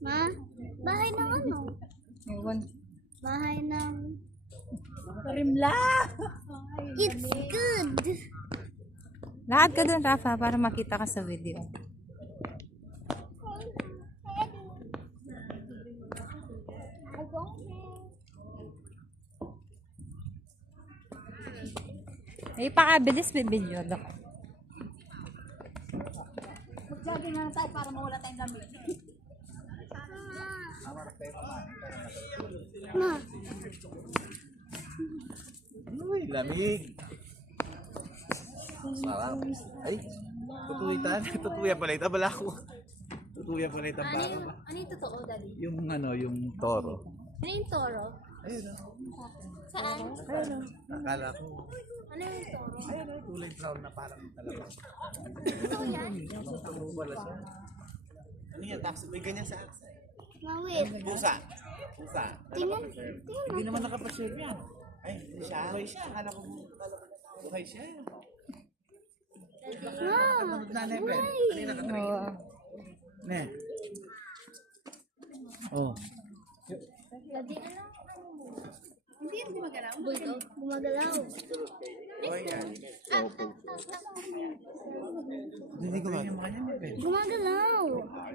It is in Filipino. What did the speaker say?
Ma? Bahay ng ano? Ewan. Bahay ng... Rimla! It's good! Lahat ka dun, Rafa, para makita ka sa video. Ay, pakabilis may video. Look. Mag-jogging na tayo para mawala tayong lamig. Ma? Uy, lamig. Sarap. Ay, tutuwitan. Tutuya pala ito. Bala ko. Tutuya pala ito. Ano yung totoo, Daddy? Yung ano, yung toro. Ano yung toro? Ayun o. Saan? Ayun o. Akala ko. Ano yung toro? Ayun o, kulay brown na parang talaga. Ito yan? Wala siya. Ano yan? Taxi? May ganyan sa aksa. Mawit. Pusa. Pusa. Tingnan. Hindi naman nakapasyel yan. Ay, hindi siya. Buhay siya. Akala ko buhay siya. Ma! Na, Nepen. Kanina ka tayo. Oo. Ne. Oh. Daddy, ano? Hindi yan gumagalaw. Bulldog? Gumagalaw. Buhay yan. Ah, ah, ah, ah. Hindi ko ba? Gumagalaw.